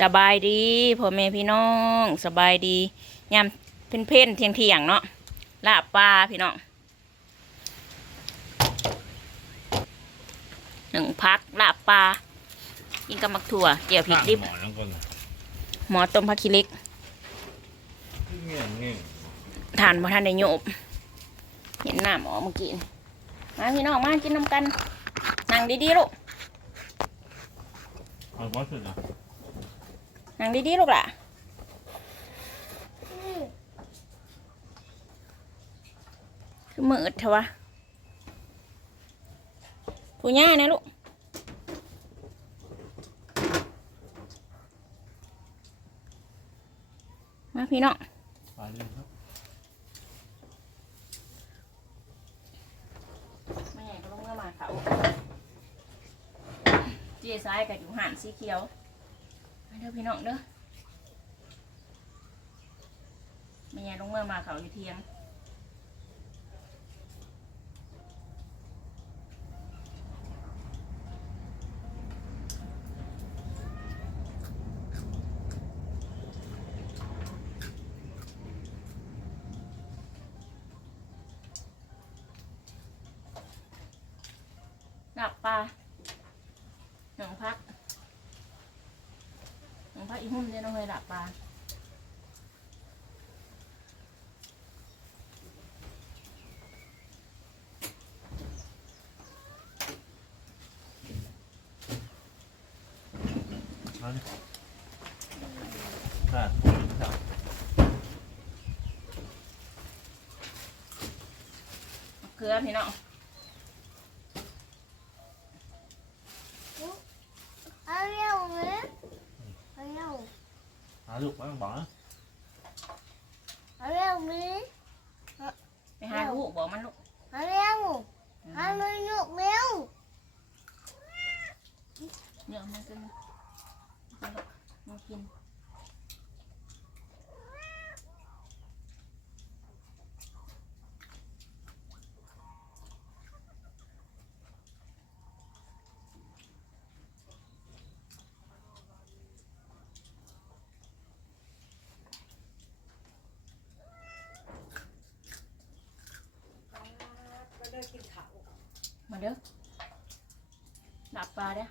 สบายดีพ่อแม่พี่น้องสบายดียามเพ่นเพ่นเที่ยงเที่ยงๆเนาะลาบปลาพี่น้องหนึ่งพักลาบปลากินกับมักถั่วเกี่ยวพริกดิบหมอนั่งก่อนนะหมอต้มผักขี้เหล็กเงี้ยเงี้ยทานมาทานได้โยบเห็นหน้าหมอเมื่อกี้นี่มาพี่น้องมากินน้ำกันนั่งดีๆลูกเอาบอสสุดนะ นั่งดีๆลูกล่ะคือมืดเถอะวะผู้ย่านะลูกมาพี่น้องไปเลยครับแม่ก็ลงเมื่อมาเขาเจี๊ยซ้ายกับอยู่หันสีเขียว มาเด้อพี่น้องเด้อแม่ลงเมื่อมาเขาอยู่เทียงดับปลาหนึ่งพักหนึ่งพักอี หุ่มเนี่ยน้องเลยดับปลามาดิขาดหมดครับเกลือพี่น้อง Ariel, né? Ariel. หาลูกมาบอกนะ Ariel, né? ไปหาลูกบอกมันลูก Ariel. Ariel, meu. เนื้อมันกินมันลู กมันกินมาเด้อดับปลาเด้อ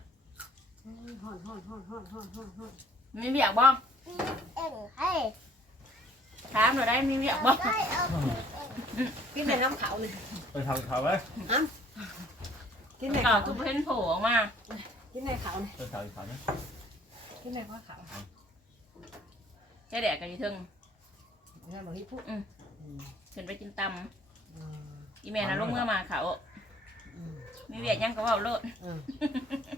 ฮอนฮอนฮอนฮอนฮอนฮอนฮอนมีเบียกบ้อง Em, hey. ถามหน่อยได้มีเบียกบ้อง Đây, ông. กินแต่น้ำขาวเลยไปทำเขาไว้กินแต่เก่าขาวทุกเพ่นโผล่ออกมากินแต่ขาวเลยไปทำเขานะกินแต่ข้าวขาวใช่แดกกันอยู่เทึงงั้นบอกที่พูดขึ้นไปกินตอืมำ อีแม่นะลงเมื่อมาเขาอืมมีเบียกยังก็เว่าโลดอืม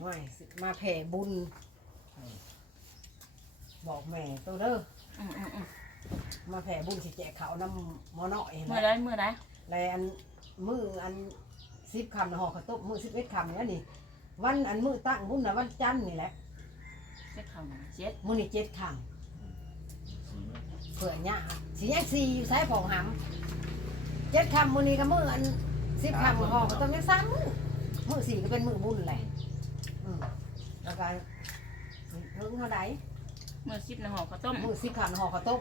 ไม่สิมาแผ่บุญ บอกแม่ตัวเด้ออืมอืมอืมมาแผ่บุญสิแจกเขาวน้ำหมอน้อยเห็นไหมเมื่อไรเมื่อไรแลอันมืออันสิบคำนะห่อข้าวต้มมือสิบเอ็ดคำเนี่ยนี่ วันอันมือตั้งบุญนะวันจันทร์นี่แหละเจ็ดคำเจ็ดมือนี่เจ็ดคสีไหมำเผื่อเนี่ยสีแยกสี่อยู่สายผองหำ เจ็ดคำมือนี่ก็มืออันสิบคำห่อข้าวต้มยังสามมือมือสี่ก็เป็นมือบุญแหละอืมแล้วก็เพิ่งเท่าใดเมื่อสิบนะห่อข้าวต้มมือสิบคำห่อข้าวต้ม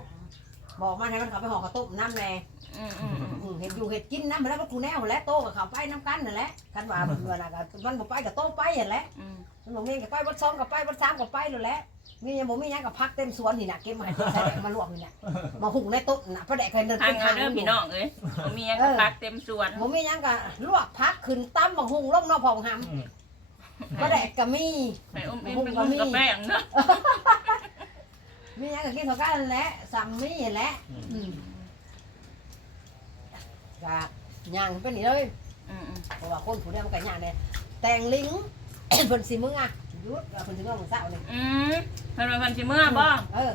บอกมาให้มันเขาไปห่อข้าวต้มน้ำแน่อืมอืมอืมอืมเห็ดอยู่เห็ดกินน้ำมันแล้วก็กูแนวและโตกับเขาไปน้ำกันนั่นแหละคันว่าเมื่อน่ะก็มันบอกไปกับโตไปอย่างแหละอืม มันบอกเงี้ยกับไปวัดซองกับไปวัดสามกับไปนั่นแหละ มีอย่างบอกมีอย่างกับพักเต็มสวนนี่นะเก็บมาให้ใส่แดกมาลวกนี่นะมาหุงในโต๊ะน่ะพระแดกเคยเดินทางเป็นเอาทางเด้อพี่น้องเอ้ยผมมียังก็พักเต็มสวนบอกมีอย่างกับลวกพักขึ้นตั้มมาหุงลงนอกพองหำพระแดกก็มี ไปอุ้มเอ็มเป็นคนกับแป้งเนาะมีอย่างกับกินเท่ากันนั่นแหละสัมมีแหละอืมกะย่างเป็นนี่เลย อืมอืมเพราะว่าคนผู้ใดมันก็ย่างเนี่ยแต่งลิง เพิ่นสิมึงอะ ยุดว่าเพิ่นสิมึงมึงเศร้าเลยอืมเพิ่นมาเพิ่นสิเมื่อบ่เออ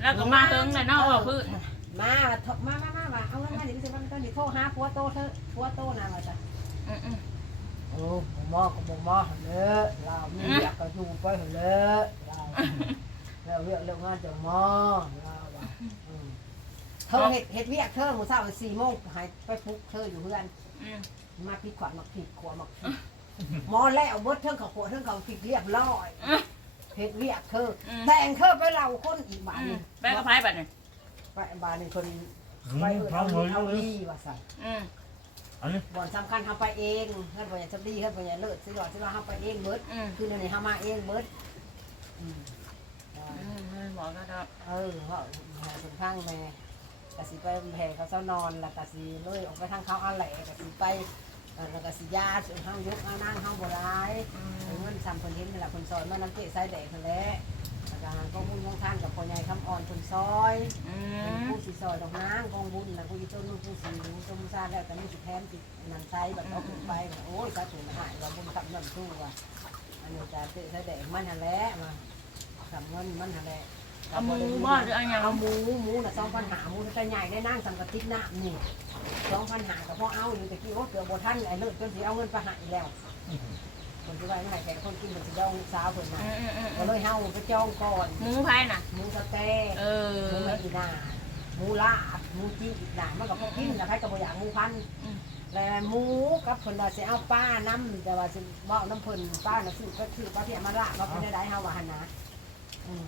แล้วก็มาเฮิงเลยเนาะว่าพื้นมาทบมามามามาเอาเงินมาเดี๋ยวสิมันก็สิโทรหาผัวโตเธอผัวโตนะว่าจ้ะอืมอืมโอ้บ่มอก็บ่มอเด้อเรามีอยากก็อยู่ไปเด้อเราแล้วเรียกเรื่องงานจะมอเราว่าอืมเธอเฮ็ดเฮ็ดเวียกเธอมื้อเช้า4โมงให้ไปปลุกเธออยู่เฮือน อืมมาพริกขวัญมาพริกขัวมาพริก หมอแล้วเบิดเทิงข้าวขัวเทิงข้าวพริกเรียบร้อยเฮ็ดเวียกเธออืมแต่งเธอไปเล่าคนอีกบาทอืหนึมงไปกับไพ่บัดนี่ไปบาทหนึงคนอืมไปเออท้อเอางเลยเอาเลยดีว่าสั่นอืมอันนี้บ่อนสำคัญเฮาไปเองเฮือนบ่อยากจะดีเฮือนบ่อยากเลิศสิหลอดสิว่าเฮาไปเองเบิดอืมคือเดี๋ยวนี้เฮามาเองเบิดอืมอืมให้บอกก็ได้เออเฮาหาสนข้างแม่ก็สิไปแผ่เขาเซานอนแล้วก็สิเลยออกไปทางเขาอันแหละก็สิไปเออ แล้วก็สิยาสิเฮายกเอานั่งเฮาบ่ร้ายอืเออมเงินซ้ำเพิ่นเห็นนี่ล่ะเพิ่นซอยมาน้ำเกะสายแดงนั่นแหละแล้วก็หางกองบุญของท่านกับพ่อใหญ่คำอ่อนเพิ่นซอยอืเป็นมผู้สิซอยดอกนางกองบุญน่ะผู้สิต้นผู้สิรู้ต้นซาแล้วแต่ไม่สิแทนสินันไซแบบเอาขึ้นไปโอ้ยสาธุหายว่าบุญขับนั่นสู้ว่ะอันนี้จะเตะสายแดงมันหั่นแหละมาทำเงินมันหั่นแหละ เอาหมูบ่หรือเอาหยังเอาหมูหมูน่ะสองพันหาหมูน่ะใหญ่ได้นั่งสำกระติกน้ำนี่สองพันหากับพ่อเอาอยู่ตะกี้ว่าเกือบบ่ทันไอ้เลิศจนสิเอาเงินไปใหายแล้วคนที่ว่าไม่ให้แขกคนกินเหมือนสิดองสาวเพิ่นน่ะอืมอืมอืมก็เลยเฮาไปจองก่อนหมูไพ่น่ะ หมูสะเต๊ะเอหมูอไม่อีนาหมูลาบหมูจีอีกหนามันก็บ่กินแต่ใครก็บ่อยากหมูพันธุ์อืม แล้วหมูกับเพิ่นว่าสิเอาป้าน้ำแต่ว่าสิบ่เอาน้ำเพิ่นป้าน่ะซื้อก็คือป้าเที่ยมาละมาเป็นได้เฮาว่าหั่นนะอืม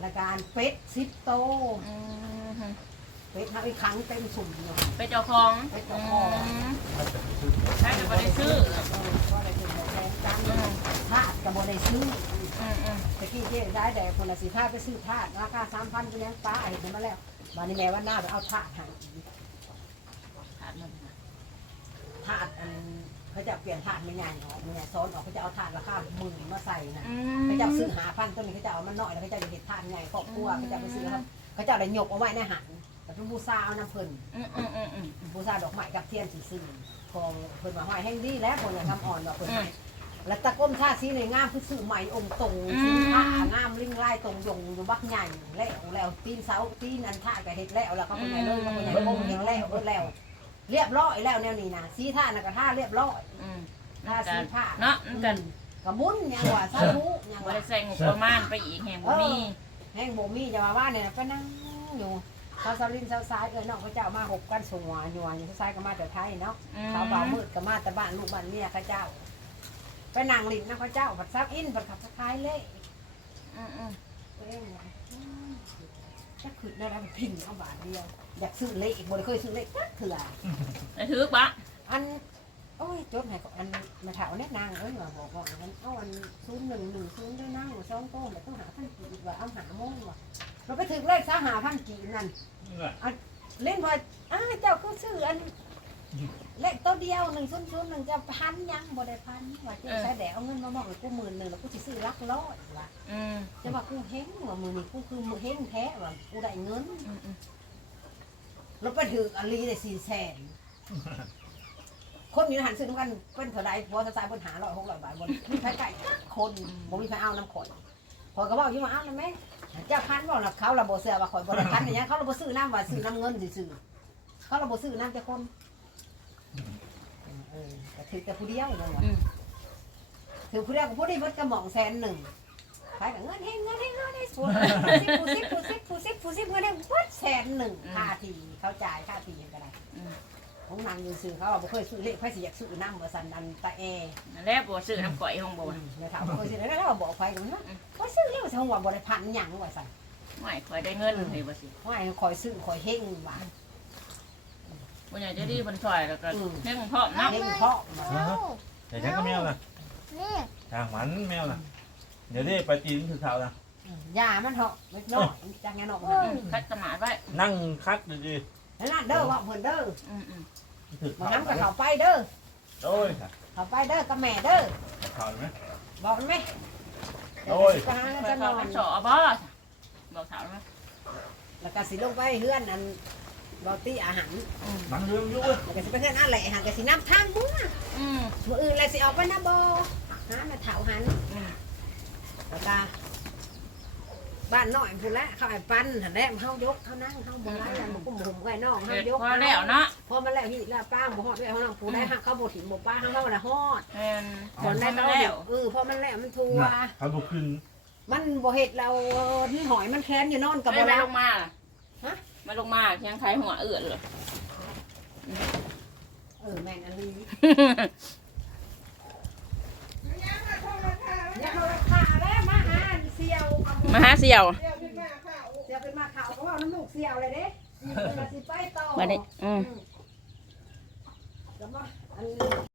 แล้วการเป็ด10โตอืมเป็ดเฮาอีกครั้งเต็มสุ่มอยู่ไปเจ้าของไปเจ้าของอืมถ้าจะไปซื้อได้แต่บ่ได้ซื้อเออก็ได้ถึงแทนกันอืมทาดก็บ่ได้ซื้ออืมอืมตะกี้เจ๊ได้แต่คนละสี่ผ้าไปซื้อผ้าราคาสามพันก็ยังป้าเห็นมาแล้วมาในแม่ว่าหน้าไปเอาผ้าใหาขาดมันน่ะผ้าอัน เขาจะเปลี่ยนผ้าไม่ใหญ่ออกไม่ใหญ่ซ้อนออกเขาจะเอาผ้าราคาหมื่นมาใส่นะอืมเขาจะเอาซื้อหาพันต้นนี้เขาจะเอามันน้อยแล้วเขาจะเห็ดผ้าใหญ่ครอบครัวเขาจะไปซื้อเขาเขาจะเอาอะไรหยกเอาไว้ในหันแต่เป็นบูซาเอาน้ำเพิ่นอืมอืมอืมอืมบูซาดอกไม้กับเทียนสีซื่อของเพิ่นมาห้อยแห้งดีแล้วคนจะทำอ่อนดอกเพิ่นให้แล้วตะก้มท่าซีในงามคือซื้อใหม่องค์ตรงซื้อผ้างามลิ่งไล่ตรงยงอยู่บักใหญ่แล้วแล้วตีนเสาตีนอันท่าก็เห็ดแล้วแล้วเขาเป็นไงเลยเขาเป็นไงคงเห็ดแล้วเบิดแล้ว เรียบร้อยแล้วแนวนี้นะสีท่านะก็ท่าเรียบร้อยอืมท่าสีผ้าเนาะมันกันกระมุนยังว่าสาธุยังบ่ว่าได้ใส่งบประมาณไปอีกแห่งบ่มีแห้งโบมีจะมาว่าเนี่ยไปนั่งอยู่เขาสลินเสาซ้ายเออน้องเขาเจ้ามาหกกันสงวนอยู่อย่างซ้ายก็มาแต่ไทยเนาะ อืมเขาเบามืดก็มาแต่บ้านลูกบ้านเมียเขาเจ้า ไปนั่งลินนะเขาเจ้าผัดซักอินผัดขับสะพายเล่อืมอืมเอ้ย จะขึ้นได้แล้วพิมพ์เอาบาทเดียว อยากซื้อเลขบ่ได้เคยซื้อเลขจักเถื่อไอ้ถือปะอัน โอ้ยจดให้ก่อนอันมาถามเนี่ยนางเอ้ยมาบอกว่าอันเอาอันศูนย์หนึ่งหนึ่งศูนย์ด้วยนางสองโต้แต่ต้องหาพันกี่ว่าเอาหาโมงว่ะเราไปถึงเลขสาหาพันกี่นั่นเล่นพออ้าเจ้าก็ซื้ออัน เลขตัวเดียวหนึ่งศูนย์ศูนย์หนึ่งจะพันยังบ่ได้พันว่าเจ๊ใช้แดดเอาเงินมามอบให้กูหมื่นหนึ่งแล้วกูสิซื้อลักร้อยว่ะอืมจะว่ากูเฮงว่ามือนี่กูคือมือเฮงแท้ว่ะกูได้เงินอืมอืมเราไปถึงอันลีได้สี่แสนคนอยู่ในหันซื้อน้ำกันเป็นเท่าไรพอสายปัญหาร้อยหกร้อยบาทบนมีใครไก่คนบ่มีใครเอาน้ำข่อยพอยก็บอกอยู่มาเอาน้ำไหมเจ้าพันบอกนะเขาระบบเสือว่าข่อยบริพันอย่างเงี้ยเขาระบบซื้อน้ำว่าซื้อน้ำเงินสิซื้อเขาระบบซื้อน้ำแต่คน เออแต่ถือแต่ผู้เดียวเลยว่ะอืม ถือผู้เดียวกับผู้นี้มันกระหม่องแสนหนึ่งขายกับเงินให้เงินให้เงินให้ผู้สิบผู้สิบผู้สิบผู้สิบผู้สิบเงินให้วัดแสนหนึ่งค่าทีเขาจ่ายค่าทีอย่างไรอืม ของนางอยู่ซื้อเขาว่าบ่เคยซื้อเลขไผสิอยากซื้อน้ำว่าสันอันตาแอนั่นแหล้วบ่ซื้อน้ำก๋อยของบ่บ่เนี่ยถามว่าเคยซื้อแล้วเราบอกไผกันว่าว่าซื้อเลขว่าสันว่าบ่ได้พันหยังว่าสันไม่ค่อยได้เงินเลยบ่สิว่าให้คอยซื้อคอยเฮงว่า บ่อยากจะดีเพิ่นช่วยแล้วก็อืมเฮ็ดของพร้อมเนาะเฮงเพราะว่าเร็วแต่ฉันก็แมวนะนี่ทางมันแมวนะเดี๋ยวนี้ไปจีนคือเขานะยามันเหาะมันนอกจังไงนอกอืมคัดสมาธิไว้นั่งคัดดีนั่นน่ะเด้อว่าเพิ่นเด้ออืมอืมๆถือมาเขานำกับเขาไปเด้อโอ้ยเขาไปเด้อกับแม่เด้อเขาไหมบอกมันไหมโอ้ยไปหาคกันอยจะนเข้าอมานสอบ่บอกสาวมั้ยแล้วก็สิลงไปเฮือนอัน บ่ตี้อาหารอืมมันเรื่องยุ่งแล้วก็สิไปเฮือนอันแหละหันก็สินำทางมื้ออืมมื้ออื่นแล้วสิออกไปนะบ่หาแม่เฒ่าหันอืมแล้วก็บ้านน้อยพูนละเขาไอ้ปันหันแรกเขายกเขานั่งเขาบ่ไล่กันบ่กุ้มหุ่มไว้น้องเขาเฮ็ดยกพอแล้วเนาะพอมันแล้วที่แล้วป้างบ่ฮอดด้วยเขาน้องผู้ได้หักเขาบ่ถิ่มบ่ป้าเขาเขาน่ะฮอดแม่นตอนได้มาเขาแล้วเออพอมันแล้วมันทัวเขาบุกขึ้นมันบ่เฮ็ดเราที่หอยมันแค้นอยู่นอนกับไม่บ่ไม่รับลงมาล่ะฮะ ไม่ลงมาเพียงใครหัวเอื้อนเลยเออแม่นอันนี้อย่าโทรขาแล้วมาหาเสียมาหาเสี่ยวเสี่ยวขึ้นมาข้าวเสี่ยวขึ้นมาข้าวเพราะว่าน้ำลูกเสี่ยวเลยเด้มาสิไปต่อมาดิอืม แล้วมาอันนี้